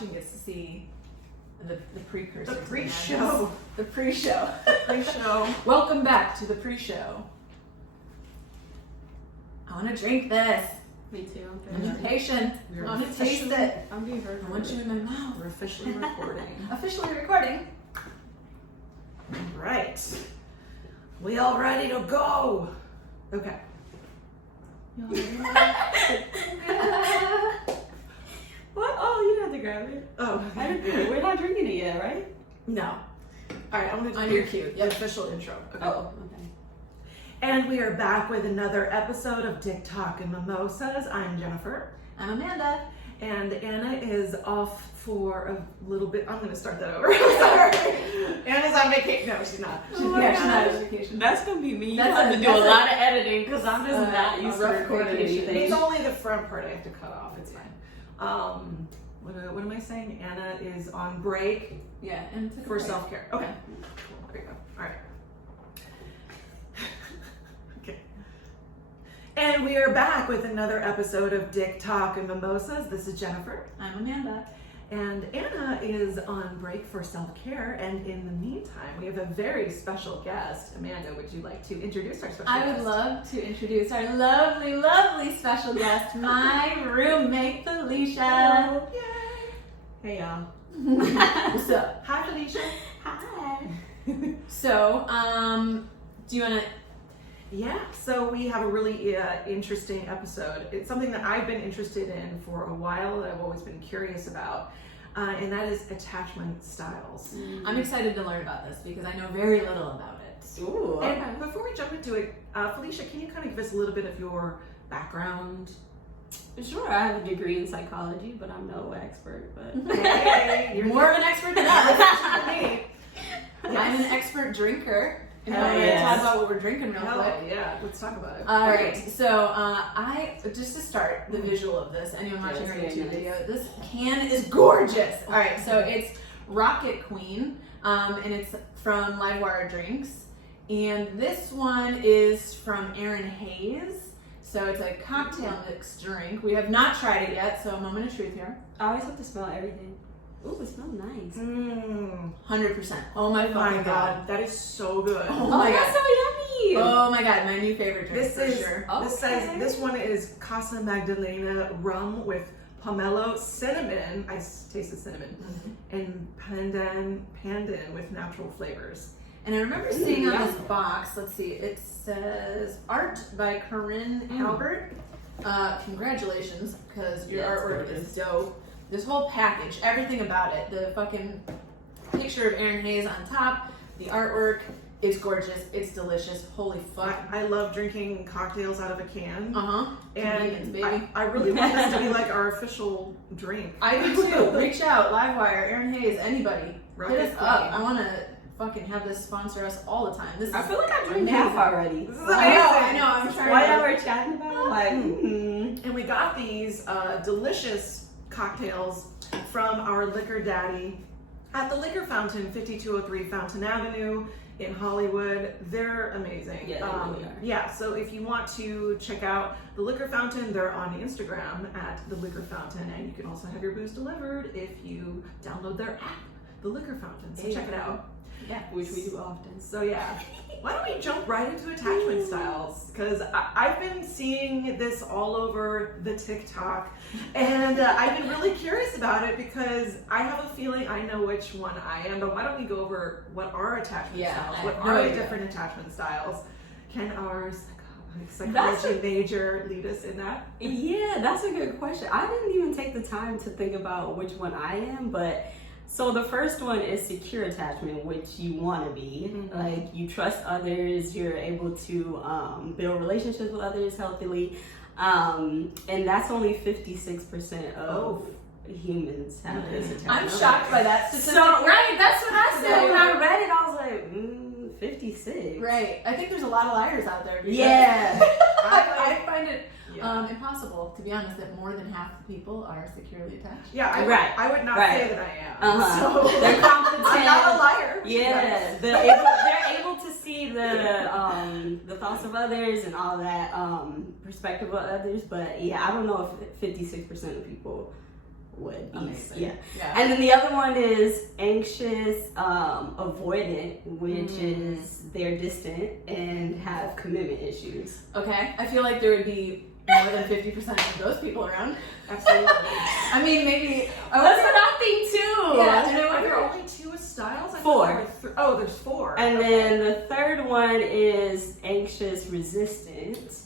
watching gets to see the precursor. The pre-show. The pre-show. Pre-show. Welcome back to the pre-show. I want to drink this. Me too. I'm impatient. I want to taste it. I'm being heard. I want you in my mouth. We're officially recording. Officially recording. Right. We all ready to go? Okay. What? Oh, you didn't have to grab it. Oh, We're not drinking it yet, right? No. All right, I'm going to On do your cue. the official intro. Okay. Oh, okay. And we are back with another episode of TikTok and Mimosas. I'm Jennifer. I'm Amanda. And Anna is off for a little bit. I'm going to start that over. Sorry. Anna's on vacation. No, she's not. She's not on vacation. That's gonna be me. You That's have a- to do a that's a- lot of editing because I'm just not a used to rough recording vacation. anything. It's only the front part I have to cut off. It's fine. What am I saying? Anna is on break Yeah, and took a for break. self-care. Okay. Cool. There you go. All right. Okay. And we are back with another episode of Dick Talk and Mimosas. This is Jennifer. I'm Amanda. And Anna is on break for self-care. And in the meantime, we have a very special guest. Amanda, would you like to introduce our special guest? I would love to introduce our lovely, lovely special guest, my roommate, Felicia. Yay! Hey y'all. What's up? Hi, Felicia. Hi. So, do you want to... Yeah, so we have a really interesting episode. It's something that I've been interested in for a while, that I've always been curious about, and that is attachment styles. I'm excited to learn about this because I know very little about it. Ooh. Okay. And before we jump into it, Felicia, can you kind of give us a little bit of your background? Sure, I have a degree in psychology, but I'm no expert. But Hey, You're more of an expert than us. me. I'm an expert drinker. And Hell we're going to yes. talk about what we're drinking real Hell quick. yeah, let's talk about it. All right, so I just to start the visual of this, anyone watching Yes, our very YouTube nice. video, this can is gorgeous. All right, so it's Rocket Queen, and it's from Livewire Drinks, and this one is from Aaron Hayes. So it's a cocktail mixed drink. We have not tried it yet, so a moment of truth here. I always have to smell everything. Ooh, it smells nice. 100%. Oh my Oh fucking my god, that is so good. Oh my that's so yummy. Oh my god, my new favorite drink This for is sure. this Okay. says this one is Casa Magdalena rum with pomelo, cinnamon. I tasted cinnamon, and pandan with natural flavors. And I remember seeing on yeah. this box, let's see, it says art by Corinne Halbert. Congratulations, because your Yes, artwork gorgeous. is dope. This whole package, everything about it, the fucking picture of Aaron Hayes on top, the artwork is gorgeous, it's delicious, holy fuck. I love drinking cocktails out of a can, Uh-huh. Convenience, and baby. I really want this to be like our official drink. I do too. Reach out, Livewire, Aaron Hayes, anybody. Rocket Hit us up. Queen. I want to fucking have this sponsor us all the time. This is I feel like I drink amazing. half already. This is I amazing. know, I'm trying Why to... y'all were chatting about? Like, And we got these delicious cocktails from our liquor daddy at the Liquor Fountain, 5203 Fountain Avenue in Hollywood. They're amazing. Yeah, they really are. Yeah, so if you want to check out the Liquor Fountain, they're on Instagram at the Liquor Fountain, and you can also have your booze delivered if you download their app, the Liquor Fountain. So check it out. Yeah. which we do often. So yeah, why don't we jump right into attachment styles? Because I've been seeing this all over the TikTok, and I've been really curious about it because I have a feeling I know which one I am. But why don't we go over what are attachment Yeah, styles? I What have no are the idea. different attachment styles? Can our psychology major lead us in that? Yeah, that's a good question. I didn't even take the time to think about which one I am, but so the first one is secure attachment, which you want to be. Mhm. Like, you trust others, you're able to build relationships with others healthily, and that's only 56% of humans have this attachment. I'm shocked by that statistic. So, right, that's what I said. When Yeah. I read it, I was like, 56. Right. I think there's a lot of liars out there. because Yeah. I find it Yeah. impossible, to be honest, that more than half the people are securely attached. Yeah, Right. I would not Right. say that I am. Uh-huh. So They're competent. I'm not a liar. Yeah, they're able to see the thoughts of others and all that perspective of others. But yeah, I don't know if 56% of people would be. Amazing. Yeah. And then the other one is anxious, avoidant, which is they're distant and have commitment issues. Okay. I feel like there would be more than 50% of those people around. Absolutely. I mean, maybe. That's what I think too. Yeah, and I Are wonder. there only 2 styles? I 4. thought there were there's 4. And then the third one is anxious resistant,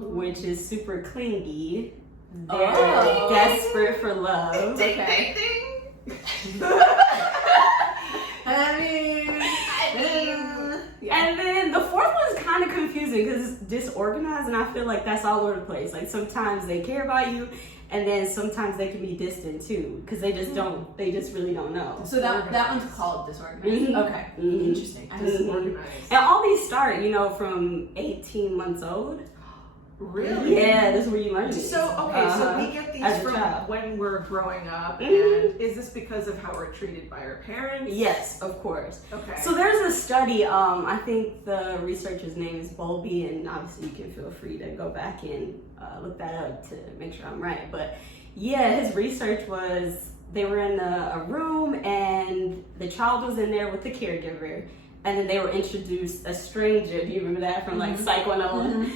which is super clingy. They're Oh. desperate for love. Okay. I mean, yeah. And then the fourth one's kind of confusing because it's disorganized, and I feel like that's all over the place. Like sometimes they care about you, and then sometimes they can be distant too because they just don't. They just really don't know. So that one's called disorganized. Mhm. Okay. Mhm. Interesting. Disorganized. And all these start, from 18 months old. Really? Yeah, that's where you learn it. So so we get these As a from child. when we're growing up, Mhm. and is this because of how we're treated by our parents? Yes, of course. Okay. So there's a study, I think the researcher's name is Bowlby, and obviously you can feel free to go back and look that up to make sure I'm right. But yeah, his research was they were in a room and the child was in there with the caregiver, and then they were introduced a stranger. Do you remember that from like Psych 101?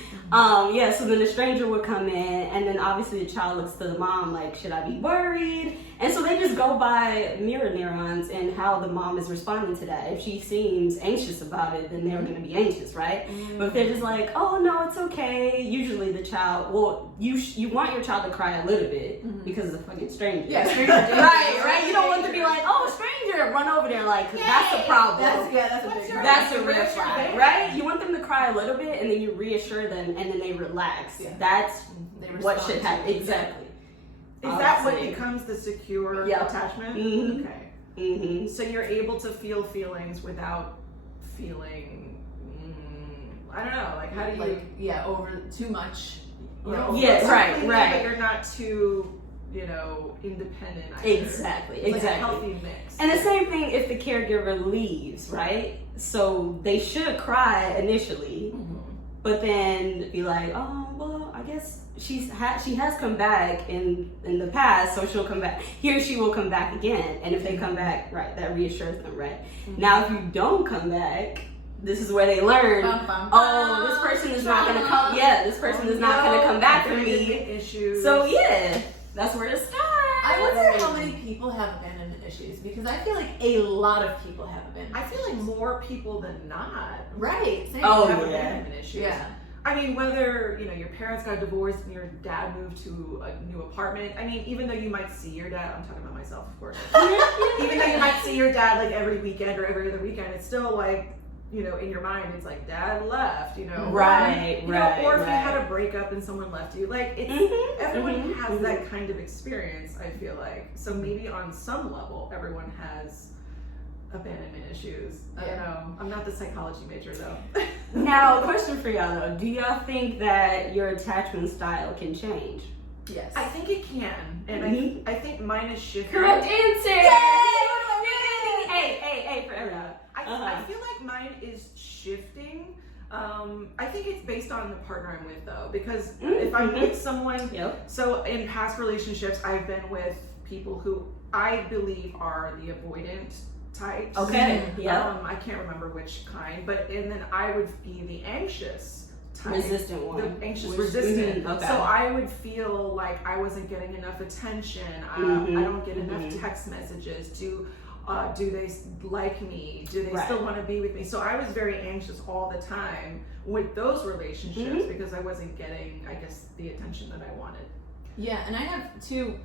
Yeah, so then the stranger would come in, and then obviously the child looks to the mom like, should I be worried? And so they just go by mirror neurons and how the mom is responding to that. If she seems anxious about it, then they're going to be anxious, right? But if they're just like, oh no, it's okay. Usually the child, well, you want your child to cry a little bit because it's a fucking stranger. Yeah, stranger. right. You don't want to be like, oh, stranger, run over there, like, 'cause that's a problem. That's a big That's a red Where's your flag, baby? right? You want them to cry a little bit, and then you reassure them, and then they relax. Yeah. That's They what respond should to happen. it. Exactly. Is that what Obviously. becomes the secure Yep. attachment? Mhm. Okay. Mm-hmm. So you're able to feel feelings without feeling. I don't know. Like, how do you? over too much. You don't Yeah, feel right, something, right. But you're not too, independent. Either. Exactly. It's like a Exactly. healthy mix. And the same thing if the caregiver leaves, right? So they should cry initially, but then be like, oh, well, I guess she has come back in the past, so she'll come back. He or she will come back again. And if they come back, right, that reassures them, right? Now, if you don't come back, this is where they learn, oh, this person is not going to come. Yeah, this person is not going to come back for me. Issues. So, yeah, that's where it starts. I wonder how many people have abandonment issues, because I feel like a lot of people have abandonment I feel like more people than not Right. Same. Oh, have yeah. abandonment issues. Yeah. I mean, whether, your parents got divorced and your dad moved to a new apartment. I mean, even though you might see your dad, I'm talking about myself, of course. Even though you might see your dad like every weekend or every other weekend, it's still like, in your mind, it's like dad left, Right, right, or if you right. had a breakup and someone left you, like it's everyone has that kind of experience. I feel like so maybe on some level, everyone has abandonment issues. I don't know. I'm not the psychology major though. Now, question for y'all though: do y'all think that your attachment style can change? Yes. I think it can, and I think mine is shifting. Correct answer. Hey, for everyone. I feel like mine is shifting. I think it's based on the partner I'm with though, because if I'm with someone, so in past relationships, I've been with people who I believe are the avoidant types. Okay. I can't remember which kind, and then I would be the anxious type. Resistant one. The anxious, Which- resistant. okay. So I would feel like I wasn't getting enough attention. I don't get enough text messages. Do they like me? Do they still want to be with me? So I was very anxious all the time with those relationships because I wasn't getting, I guess, the attention that I wanted. Yeah, and I have two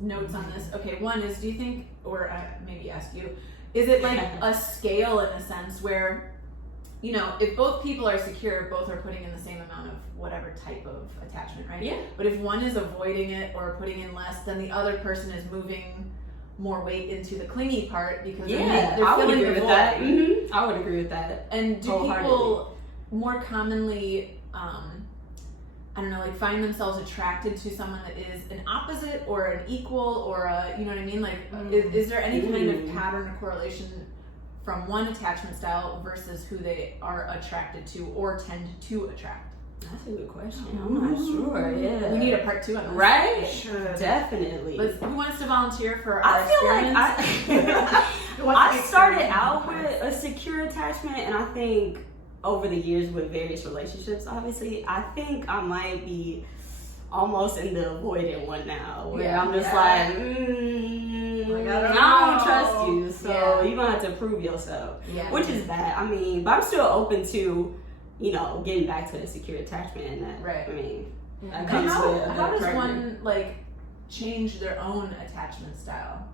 notes on this. Okay, one is, do you think, or maybe ask you, is it like a scale in a sense where, if both people are secure, both are putting in the same amount of whatever type of attachment, right? Yeah. But if one is avoiding it or putting in less, then the other person is moving more weight into the clingy part because they're I would filling agree the with that. void. I would agree with that. And do people more commonly, find themselves attracted to someone that is an opposite or an equal or a, you know what I mean? Like, is there any kind of pattern or correlation from one attachment style versus who they are attracted to or tend to attract? That's a good question. I'm not sure. Yeah, We need a part 2 on this. right? Should. Definitely. Who wants to volunteer for I our feel experiments? like I started out with a secure attachment, and I think over the years with various relationships, obviously, I think I might be almost in the avoidant one now, where I'm just like, I don't trust you, so you're gonna have to prove yourself, which is bad. I mean, but I'm still open to, you know, getting back to a secure attachment, and that, Right. I mean, that And comes with a how does partner. one like change their own attachment style?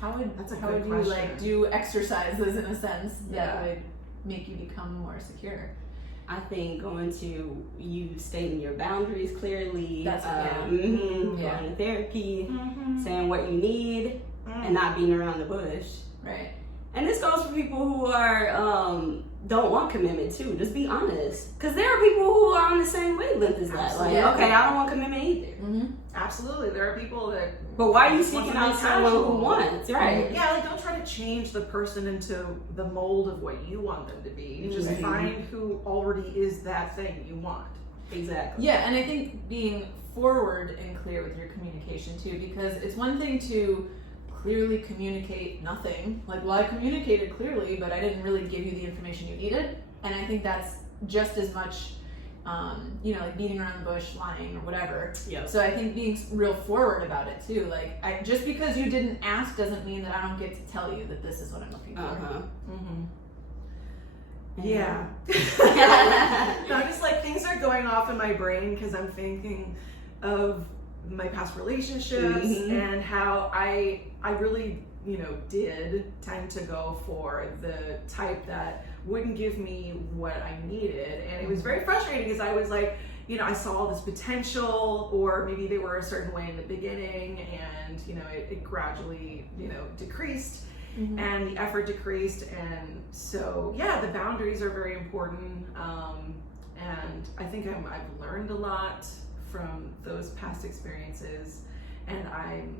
How would That's a how good would you question. like do exercises in a sense Yeah. that would make you become more secure? I think going to you stating your boundaries clearly, That's going to therapy, saying what you need, and not beating around the bush. Right. And this goes for people who are don't want commitment too. Just be honest, because there are people who are on the same wavelength as that. Like, Yeah. okay, I don't want commitment either. Mm-hmm. Absolutely, there are people that. But why are you want seeking something out someone who casual. wants? Right. Yeah, like don't try to change the person into the mold of what you want them to be. Just find who already is that thing you want. Exactly. Yeah, and I think being forward and clear with your communication too, because it's one thing to clearly communicate nothing. Like, well, I communicated clearly, but I didn't really give you the information you needed. And I think that's just as much, like beating around the bush, lying, or whatever. Yeah. So I think being real forward about it too. Like, just because you didn't ask doesn't mean that I don't get to tell you that this is what I'm looking for. Yeah. No, just like things are going off in my brain because I'm thinking of my past relationships and how I really, did tend to go for the type that wouldn't give me what I needed. And it was very frustrating because I was like, I saw all this potential, or maybe they were a certain way in the beginning and, it gradually, decreased. And the effort decreased, and so the boundaries are very important. And I think I've learned a lot from those past experiences, and I'm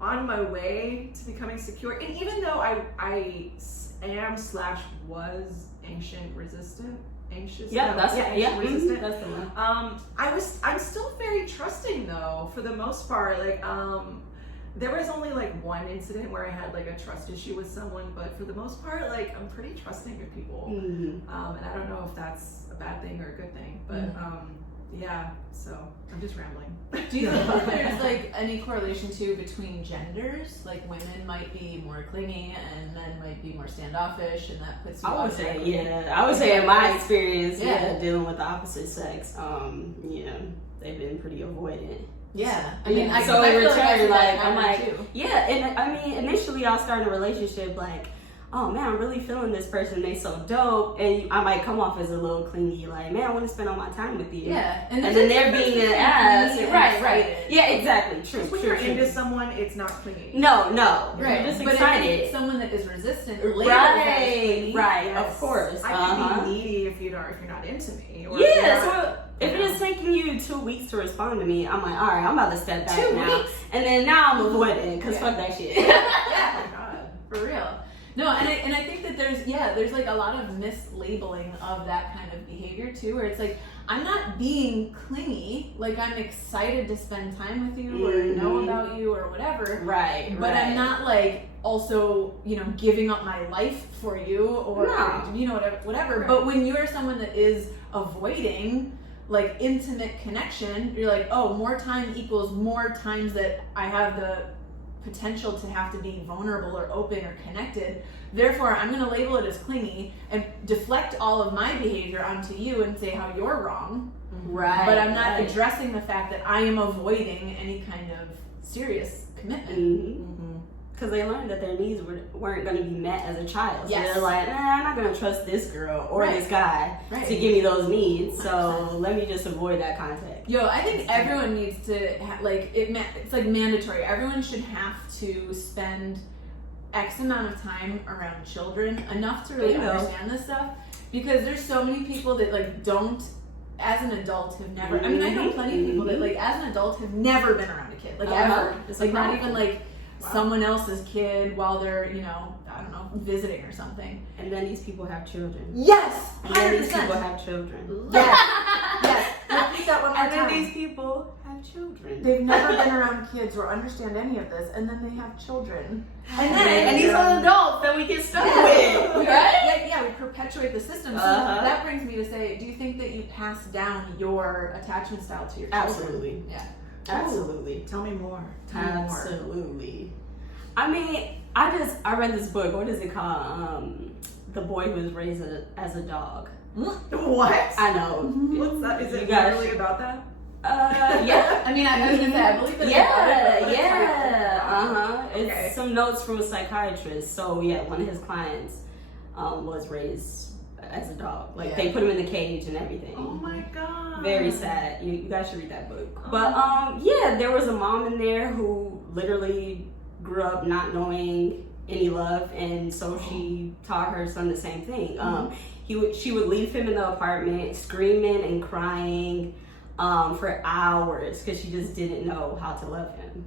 on my way to becoming secure. And even though I am/was anxious resistant. Resistant. That's the one. I'm still very trusting though, for the most part. Like, there was only like one incident where I had like a trust issue with someone, but for the most part, like I'm pretty trusting of people. And I don't know if that's a bad thing or a good thing, but so I'm just rambling. Do you think that there's like any correlation too between genders? Like women might be more clingy and men might be more standoffish, and that puts you I would off say, their- I would say in my experience, Yeah. dealing with the opposite sex, they've been pretty avoidant. Yeah, I mean, I so in feel like I return, see like that I'm like, pattern, too. yeah, and I mean, initially I'll start a relationship like, oh man, I'm really feeling this person, they so dope, and I might come off as a little clingy, like, man, I want to spend all my time with you. Yeah, and then they're being an ass, right? Yeah, exactly, true. When you're into someone, it's not clingy. No, Right, you're just but excited. if it's someone that is resistant, labels Right, Yes. of course. I can be needy if you're not into me. Or So if it is taking you 2 weeks to respond to me, I'm like, all right, I'm about to step back 2 now. weeks? And then now I'm avoiding because fuck that shit. Yeah, God, for real. No, and I think that there's like a lot of mislabeling of that kind of behavior too, where it's like, I'm not being clingy, like I'm excited to spend time with you or know about you or whatever. Right. But I'm not like also, giving up my life for you or whatever. Right. But when you're someone that is avoiding like intimate connection, you're like, oh, more time equals more times that I have the potential to have to be vulnerable or open or connected. Therefore, I'm going to label it as clingy and deflect all of my behavior onto you and say how you're wrong. Right. But I'm not addressing the fact that I am avoiding any kind of serious commitment. Because they learned that their needs weren't going to be met as a child. So Yes. they're like, I'm not going to trust this girl or this guy Right. to give me those needs. So let me just avoid that contact. Yo, I think everyone needs to it's like mandatory. Everyone should have to spend X amount of time around children, enough to really understand this stuff, because there's so many people that like don't, as an adult, have never. I mean, I know plenty of people that like as an adult have never been around a kid, like ever. It's like not even like someone else's kid while they're I don't know, visiting or something. And then these people have children. Yes, And then 100%. these people have children. Yes. Repeat that one more And then time. these people have children. They've never been around kids or understand any of this, and then they have children. And these are adults that we get stuck with. Right? Yeah, we perpetuate the system. So that brings me to say, do you think that you pass down your attachment style to your children? Absolutely. Yeah. Absolutely. Tell me more. Absolutely. I mean, I read this book. What is it called? The Boy Who Was Raised as a Dog. What? I know. What's that? Is You it guys really about that? Yeah. I mean, I was gonna say, I believe that. It's Okay. some notes from a psychiatrist. So yeah, one of his clients was raised as a dog. Like they put him in the cage and everything. Oh my god. Very sad. You guys should read that book. But yeah, there was a mom in there who literally grew up not knowing any love, and so she taught her son the same thing. She would leave him in the apartment screaming and crying for hours because she just didn't know how to love him.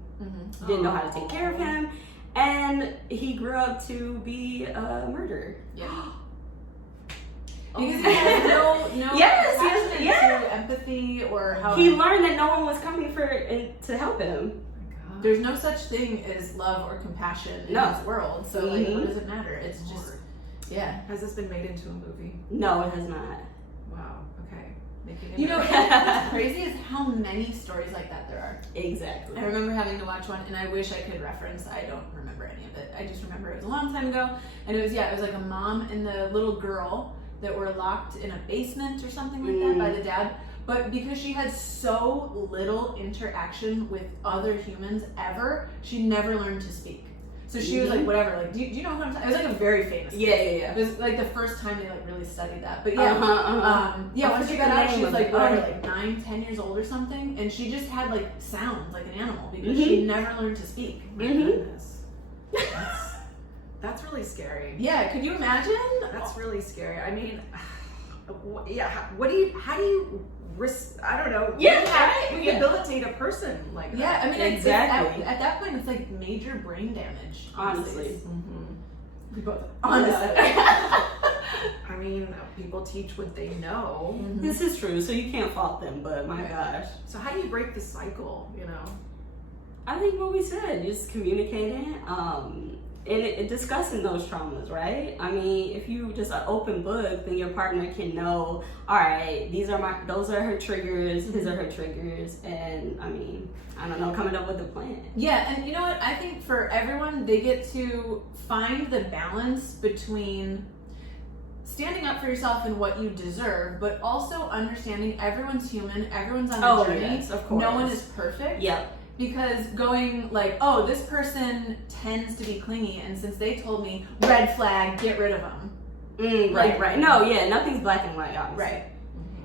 Didn't know how to take care of him, and he grew up to be a murderer. Yeah. Because he has no attachment to empathy or how He learned that no one was coming to help him. there's no such thing as love or compassion in this world. So like, what does it matter? It's just Has this been made into a movie? No, it has not. Wow. Okay. You know, what's crazy is how many stories like that there are. Exactly. I remember having to watch one, and I wish I could reference. I don't remember any of it. I just remember it was a long time ago, and it was like a mom and the little girl that were locked in a basement or something like that by the dad. But because she had so little interaction with other humans ever, she never learned to speak. So she was like, whatever, like, do you know what I'm talking? It was like a very famous case. It was like the first time they like really studied that. But once she got out, she was like, whatever, like 9, 10 years old or something, and she just had like sounds like an animal because she never learned to speak. My goodness. That's really scary. Yeah, could you imagine? That's really scary. I mean, how do you I don't know. Rehabilitate a person like that. Yeah, I mean, exactly. At that point, it's like major brain damage. Honestly. We both. Honestly. I mean, people teach what they know. This is true, so you can't fault them, but my gosh. So how do you break the cycle, you know? I think what we said, just communicating, and discussing those traumas, right? I mean, if you just an open book, then your partner can know, all right, those are her triggers, these are her triggers, and I mean, I don't know, coming up with a plan. Yeah, and you know what? I think for everyone, they get to find the balance between standing up for yourself and what you deserve, but also understanding everyone's human, everyone's on a journey. Yes, of course. No one is perfect. Yep. Because going like, oh, this person tends to be clingy, and since they told me red flag, get rid of them. Right. No, nothing's black and white, obviously. Right.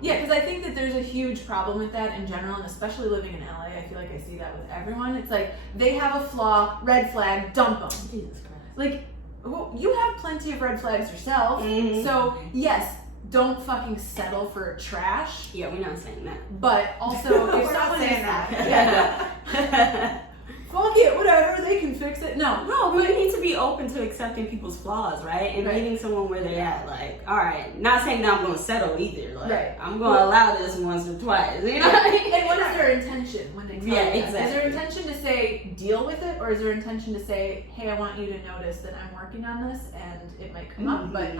Yeah, because I think that there's a huge problem with that in general, and especially living in LA, I feel like I see that with everyone. It's like, they have a flaw, red flag, dump them. Jesus Christ. Like, well, you have plenty of red flags yourself, so yes, don't fucking settle for trash. Yeah, we're not saying that. But also, if We're not someone saying is that. fuck it, whatever, they can fix it. No, but we need to be open to accepting people's flaws, right? And meeting someone where they're at. Like, all right, not saying that I'm going to settle either. Like, I'm going to allow this once or twice. You know what I mean? And what is their intention when they tell you that? Exactly. Is their intention to say, deal with it, or is their intention to say, hey, I want you to notice that I'm working on this and it might come up, but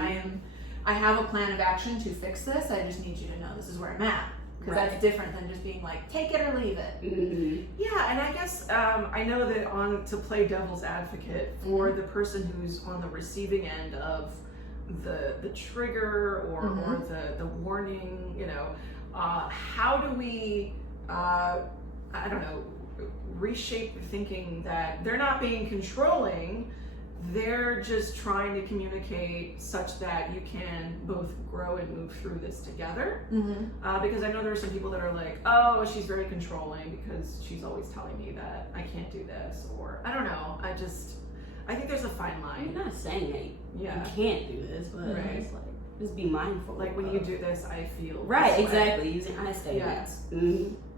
I have a plan of action to fix this. I just need you to know this is where I'm at. Because that's different than just being like, take it or leave it. Yeah, and I guess I know that to play devil's advocate for the person who's on the receiving end of the trigger or the warning, you know, how do we, I don't know, reshape the thinking that they're not being controlling, they're just trying to communicate such that you can both grow and move through this together. Because I know there are some people that are like, oh, she's very controlling because she's always telling me that I can't do this, or I don't know. I think there's a fine line. I'm not saying that you can't do this, but it's like, just be mindful. Like when you do this, I feel right, this way. exactly. Using I statements.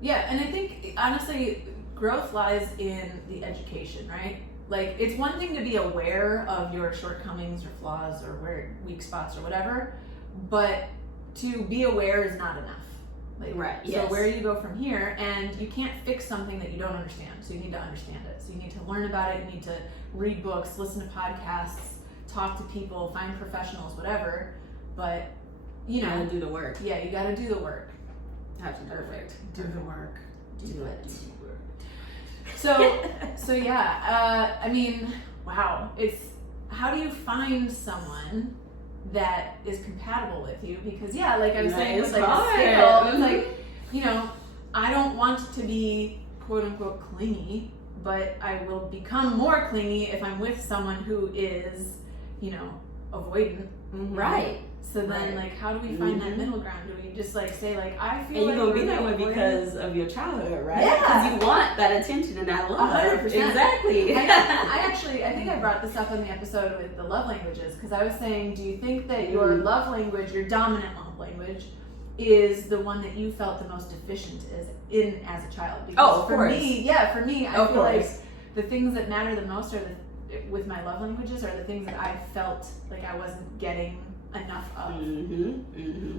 Yeah, and I think honestly, growth lies in the education, right? Like, it's one thing to be aware of your shortcomings or flaws or weak spots or whatever, but to be aware is not enough. Like, Right, So yes. where do you go from here? And you can't fix something that you don't understand. So you need to understand it. So you need to learn about it. You need to read books, listen to podcasts, talk to people, find professionals, whatever. But, you know, do the work. yeah, you got to do the work. Have to do the work. Perfect. Do the work. Do it. So yeah, I mean, wow. It's, how do you find someone that is compatible with you? Because yeah, like I was saying with like a scale, it's like, you know, I don't want to be quote unquote clingy, but I will become more clingy if I'm with someone who is, you know, avoidant. Right. So then, like, how do we find that middle ground? Do we just like say like, I feel And like you're gonna be we're that way avoidant? because of your childhood, right? Yeah. Because you want that attention and that love. 100%. Exactly. I think I brought this up in the episode with the love languages, because I was saying, do you think that your love language, your dominant love language, is the one that you felt the most deficient in as a child? Because of for course. me, I Of feel like course. the things that matter the most are with my love languages are the things that I felt like I wasn't getting enough of.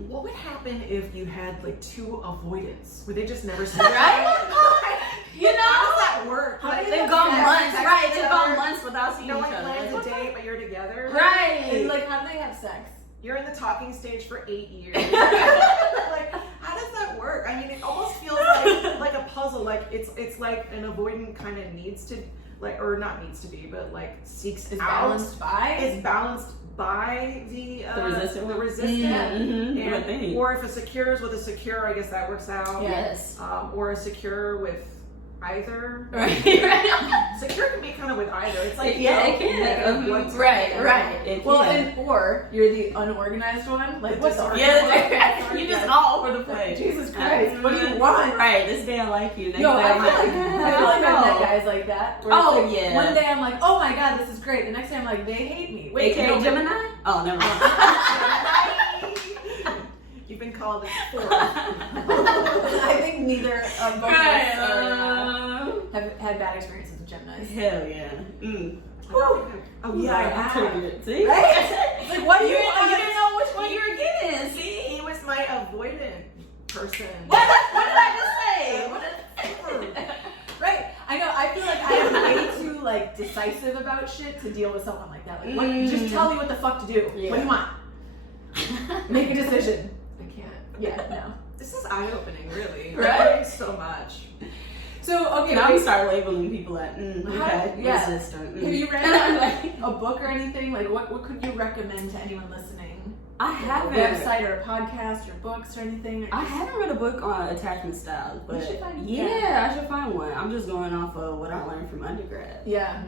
What would happen if you had like two avoidants? Would they just never see Right? You know? How does that work? Like, They've gone months, right? They've gone months without seeing no each one other. plans a date, but you're together. Right. And like, how do they have sex? You're in the talking stage for 8 years. Like, how does that work? I mean, it almost feels like a puzzle. Like it's like an avoidant kind of needs to, like, or not needs to be, but like seeks Is out. balanced by? It's balanced by the resistant one? and or if a secure is with a secure, I guess that works out. Yes. Or a secure with either. Right. Secure can be kind of with either. It's like Yeah, it can. negative blood type. Right. It Well, can. or you're the unorganized one. Like, what's Yeah, you just all over the place. Jesus Christ, what do you want? Right, this day I like you, next Yo, day I I'm feel like I've met like, guys like that. Where Oh, it's like, yeah. One day I'm like, oh my god, this is great. The next day I'm like, they hate me. Wait, AKA no, Gemini? Oh, never mind. You've been called a 4. I think neither of both of Right, us have had bad experiences with Geminis. hell yeah. Oh yeah, I have. See? Right? It's like, what do you want? You didn't know which one you were getting. See? He was my avoidant person. What did I just say? Right. I know. I feel like I am way too like decisive about shit to deal with someone like that. Like, what, just tell me what the fuck to do. Yeah. What do you want? Make a decision. I can't. Yeah. No. This is eye-opening, really. Right? I'm learning so much. So okay. Now we start labeling people at okay, yeah. resistant. Have you read a book or anything? Like, what could you recommend to anyone listening? I Like, haven't. a website or a podcast or books or anything? I haven't read a book on attachment styles, but You should find- yeah, I should find one. I'm just going off of what I learned from undergrad. Yeah.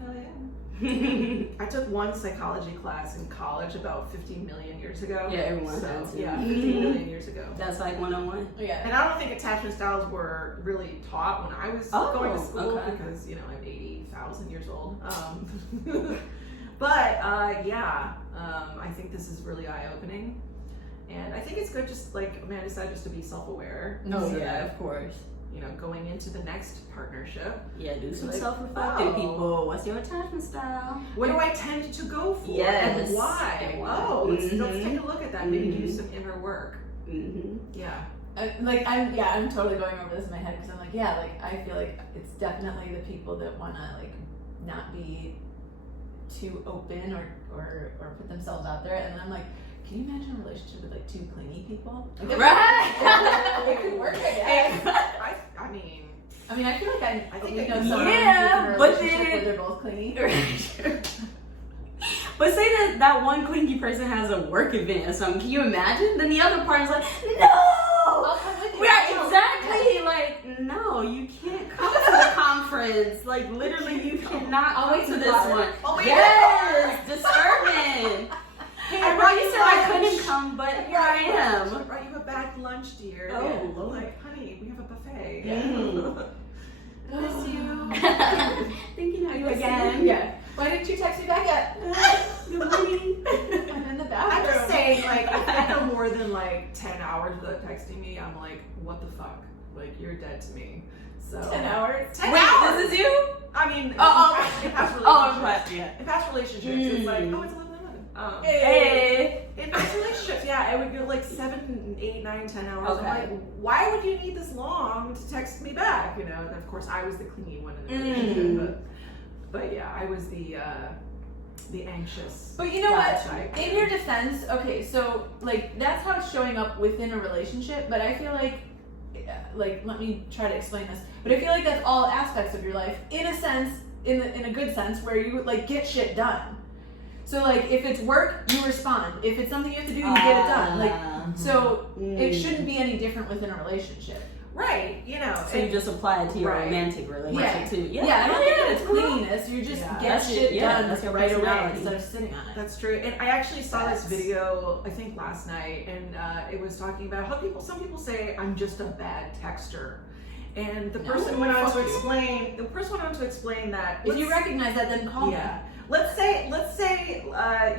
Hell yeah. I took one psychology class in college about 15 million years ago. Yeah, everyone So, has. yeah, 15 million years ago. That's like 101. Yeah. And I don't think attachment styles were really taught when I was Oh, going to school okay. because, you know, I'm 80,000 years old. But I think this is really eye-opening. And I think it's good, just like Amanda said, just to be self-aware. Oh So yeah, that, of course. you know, going into the next partnership, Yeah, do some Like, self-reflecting, oh. people. What's your attachment style? what do I tend to go for? Yes. And why? And why. Oh, let's Mhm. take a look at that. Maybe do Mhm. some inner work. Mm-hmm. Yeah. I'm totally going over this in my head because I'm like, yeah, like I feel like it's definitely the people that want to like not be too open or put themselves out there, and then I'm like, can you imagine a relationship with like two clingy people? Like, Right. it could work, I guess. I mean, I mean, I feel like I think we it- know someone Yeah, who's in a but relationship then- where they're both clingy. But say that one clingy person has a work event or something. Can you imagine? Then the other partner's like, no. I'll come with you. Right, exactly. Like, no, you can't come to the conference. Like, literally, you cannot I'll come wait to till this Friday. one. Oh, wait. Yes, disturbing. Hey, I know you said I couldn't come, but here I I am. brought you a bag lunch, dear. Oh, And, Lord. like, honey, we have a buffet. Mm. Miss you. Thinking of you Miss again. Yeah. Why didn't you text me back yet? Good morning. I'm in the bathroom. I'm just saying, like, if I go more than like 10 hours without texting me, I'm like, what the fuck? Like, you're dead to me. So 10 hours. 10 Wait, hours. this is you? I mean, in past relationships. In past relationships, it's like, oh, it's 11:11. Hey. In past relationships, yeah, it would go like 7, 8, 9, 10 hours. Okay. I'm like, why would you need this long to text me back? You know, and of course, I was the clingy one in the relationship, but yeah, I was the anxious. But you know what? type. In your defense, okay, so like that's how it's showing up within a relationship. But I feel like let me try to explain this. But I feel like that's all aspects of your life, in a sense, in a good sense, where you like get shit done. So like if it's work, you respond. If it's something you have to do, you get it done. Like so, it shouldn't be any different within a relationship. Right, you know. So you just apply it to your Right. romantic relationship too. Yeah, I don't think it's cleanliness. You just get shit done that's your right away personality. instead of sitting on it. That's true. And I actually saw this video, I think last night, and it was talking about how some people say I'm just a bad texter. And the person went on to explain that If you recognize that, then call me. Let's say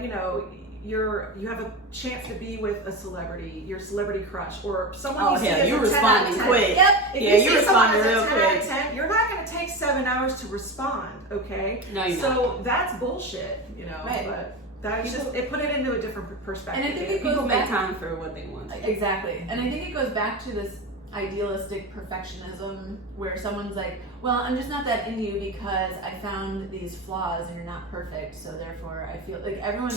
you know, you have a chance to be with a celebrity, your celebrity crush, or someone you see as you a 10 responding out of 10. quick. Yep. If Yeah, you you see someone responded as a real 10 out of quick. 10, you're not going to take 7 hours to respond, okay? No, you're So that's bullshit, you know. Right. But that's just it put it into a different perspective. And I think it goes People make back time for what they want. exactly, and I think it goes back to this idealistic perfectionism where someone's like, well, I'm just not that into you because I found these flaws and you're not perfect, so therefore I feel like everyone,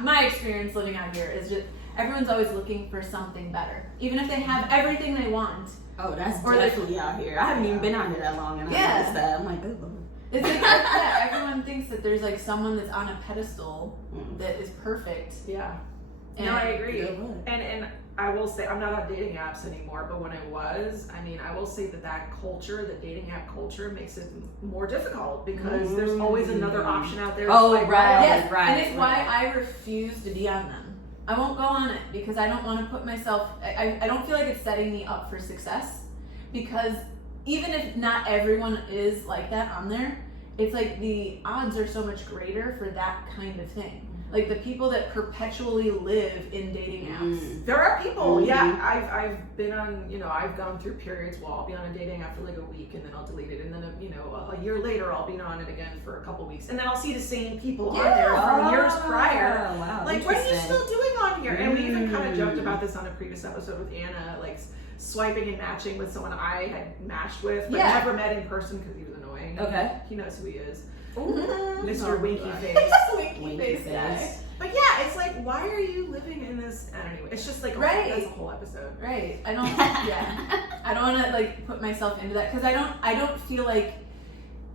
my experience living out here is just everyone's always looking for something better, even if they have everything they want. Oh, that's Or definitely out here. I haven't even been out here that long, and I noticed that. I'm like, oh. It's like yeah, everyone thinks that there's like someone that's on a pedestal that is perfect. Yeah. And No, I agree. Yeah, what? And I will say, I'm not on dating apps anymore, but when I was, I mean, I will say that culture, the dating app culture, makes it more difficult because there's always another option out there. Oh, Like, right. Yes, right, and it's why right. I refuse to be on them. I won't go on it because I don't want to put myself, I don't feel like it's setting me up for success, because even if not everyone is like that on there, it's like the odds are so much greater for that kind of thing. Like the people that perpetually live in dating apps. There are people, yeah. I've been on, you know, I've gone through periods where I'll be on a dating app for like a week and then I'll delete it, and then you know a year later I'll be on it again for a couple weeks, and then I'll see the same people on there from years prior. Wow, Like, what are you interesting. still doing on here? And we even kind of joked about this on a previous episode with Anna, like swiping and matching with someone I had matched with, but never met in person because he was annoying. Okay. He knows who he is. Mm-hmm. Mr. Winky Face. Winky face guy. But yeah, it's like, why are you living in this? And anyway, it's just like that's a whole episode. Right. I don't. Yeah. I don't want to like put myself into that because I don't feel like,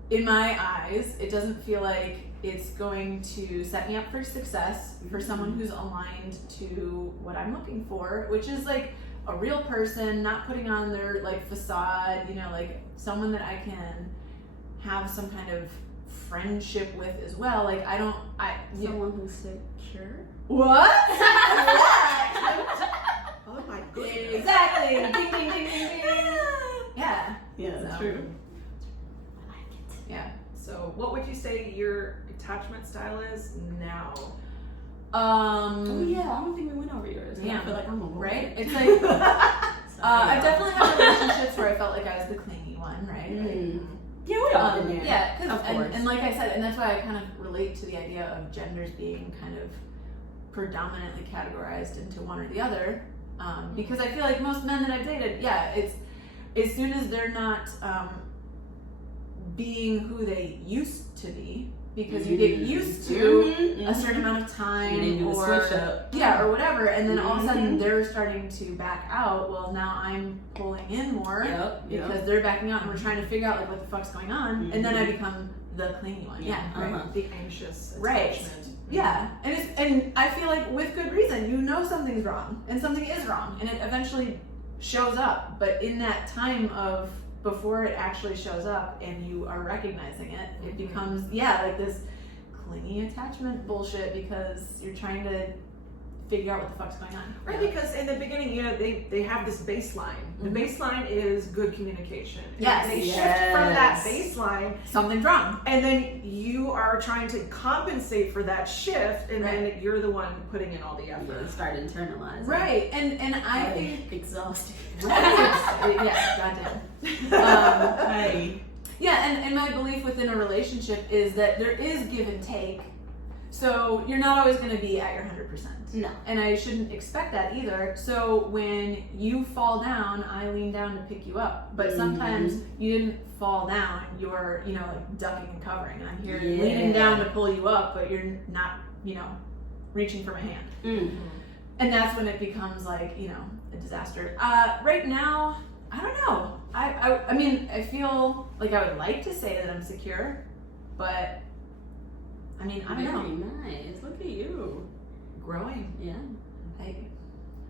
in my eyes, it doesn't feel like it's going to set me up for success for someone who's aligned to what I'm looking for, which is like a real person, not putting on their like facade. You know, like someone that I can have some kind of friendship with as well. Like Someone who's secure. What? Oh my goodness. Exactly. Ding, ding, ding, ding, ding. Yeah. Yeah, that's So. true. Yeah. So, what would you say your attachment style is now? Oh yeah, I don't think we went over yours. Yeah. I feel like I'm a Right? It's like I've definitely had relationships where I felt like I was the clingy one, right? Like, Yeah, we all been there. yeah, Of course. and like I said, and that's why I kind of relate to the idea of genders being kind of predominantly categorized into one or the other, because I feel like most men that I've dated, it's as soon as they're not being who they used to be, because you get used to a certain amount of time, You do the or switch up. or whatever, and then all of a sudden they're starting to back out. Well, now I'm pulling in more because they're backing out, and we're trying to figure out like what the fuck's going on, and then I become the clingy one. The anxious Right. attachment. Yeah, and I feel like with good reason, you know something's wrong, and something is wrong, and it eventually shows up. But in that time of before it actually shows up and you are recognizing it, it becomes like this clingy attachment bullshit because you're trying to figure out what the fuck's going on. Right, because in the beginning, you know, they have this baseline. The baseline is good communication. Yes. And they shift from that baseline, Something's wrong. and then you are trying to compensate for that shift, and then you're the one putting in all the effort. Yeah, start internalizing. Right, and I think exhausting. yeah, goddamn. Yeah, and my belief within a relationship is that there is give and take. So you're not always going to be at your 100%. No. And I shouldn't expect that either. So when you fall down, I lean down to pick you up. But sometimes you didn't fall down. You're, you know, like ducking and covering. I'm here leaning down to pull you up, but you're not, you know, reaching for my hand. And that's when it becomes like, you know, a disaster. Right now, I don't know. I mean, I feel like I would like to say that I'm secure, but I mean, I don't know. Very nice. Look at you. Growing. Yeah.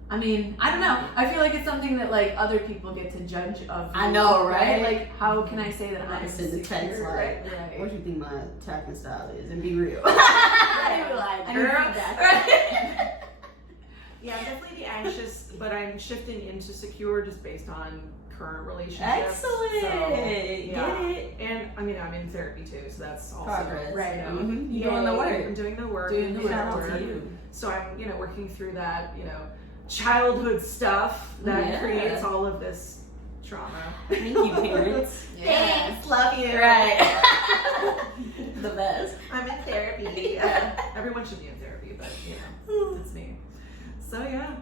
I mean, I don't know. I feel like it's something that like other people get to judge of. I know, right? Like, how can I say that I'm send the text secure? like, Right. what do you think my attachment style is? And be real. Right. Like, I girl. need feedback. Yeah, I'm definitely the anxious, but I'm shifting into secure just based on current relationships. Excellent. So, Get yeah. it. And I mean, I'm in therapy too, so that's also Progress. Right. You know, Mm-hmm. You're doing the work. I'm doing the work. Doing the work. Shout out work. to you. So I'm, you know, working through that, you know, childhood stuff that creates all of this trauma. Thank you, parents. Thanks, love you. Right. The best. I'm in therapy. Everyone should be in therapy, but you know, that's me. So yeah.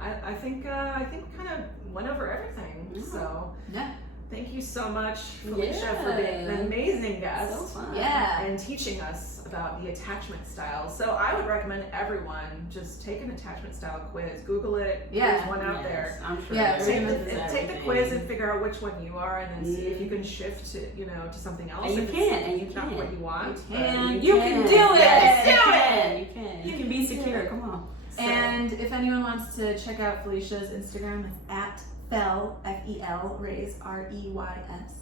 I think we kind of went over everything. So Yeah. thank you so much, Felicia, Yeah. for being an amazing guest. So fun. Yeah. And teaching us about the attachment styles. So I would recommend everyone just take an attachment style quiz. Google it. Yeah. There's one out there. I'm sure. Yeah, there's Take everything. the quiz and figure out which one you are, and then see if you can shift to, you know, to something else. And you if can, it's and you not can. what you want. And you can do it. Yes, Do it. You can. You can be secure. Come on. So- And if anyone wants to check out Felicia's Instagram, it's at Fel, F-E-L, Rays, R-E-Y-S.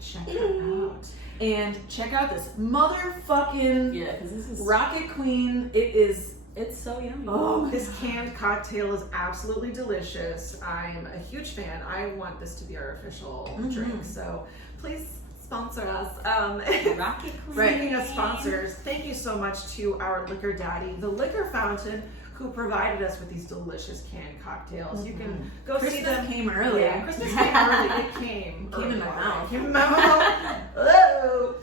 check her out. And check out this motherfucking Yeah, because this is Rocket Queen. It is, it's so yummy. oh, This canned cocktail is absolutely delicious. I'm a huge fan. I want this to be our official drink. So please sponsor us. Rocket Queen. Speaking of sponsors, thank you so much to our liquor daddy, the Liquor Fountain, who provided us with these delicious canned cocktails. You can go see Christmas them. came early. Yeah, Christmas came early. It came Came in my early. mouth. Came in my mouth. Whoa.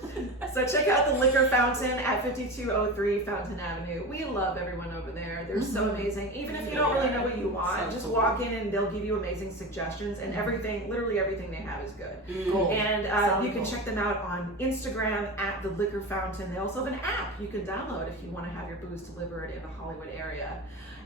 So check out the Liquor Fountain at 5203 Fountain Avenue. We love everyone over there. They're so amazing. Even if you don't really know what you want, just walk in and they'll give you amazing suggestions, and everything, literally everything they have is good. Cool. And you can check them out on Instagram at the Liquor Fountain. They also have an app you can download if you want to have your booze delivered in the Hollywood area.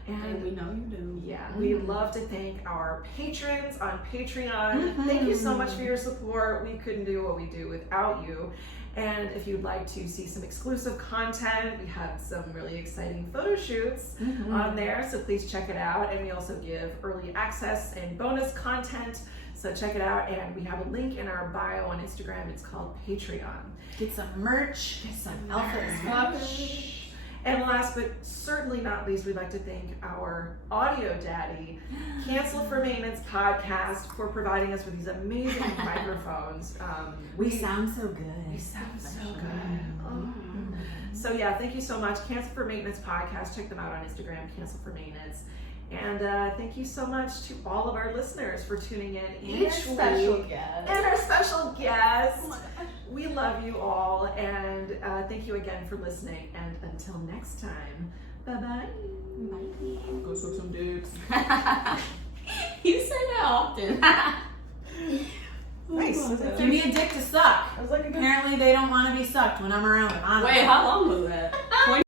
And we know you do. Yeah, we love to thank our patrons on Patreon. Thank you so much for your support. We couldn't do what we do without you. And if you'd like to see some exclusive content, we have some really exciting photo shoots on there, so please check it out. And we also give early access and bonus content, so check it out. And we have a link in our bio on Instagram. It's called Patreon. Get some merch, get some alpha as fuck. And last but certainly not least, we'd like to thank our audio daddy, Cancel for Maintenance Podcast, for providing us with these amazing microphones. We sound so good. We sound so good. Oh. So yeah, thank you so much. Cancel for Maintenance Podcast. Check them out on Instagram, Cancel for Maintenance. And thank you so much to all of our listeners for tuning in each week. guest. And our special guest. Oh my gosh. We love you all, and thank you again for listening. And until next time, bye-bye. Bye. Go suck some dicks. You say that often. Nice. Give me a dick to suck. I was like, Apparently they don't want to be sucked when I'm around them. I don't Wait, know. how long was that?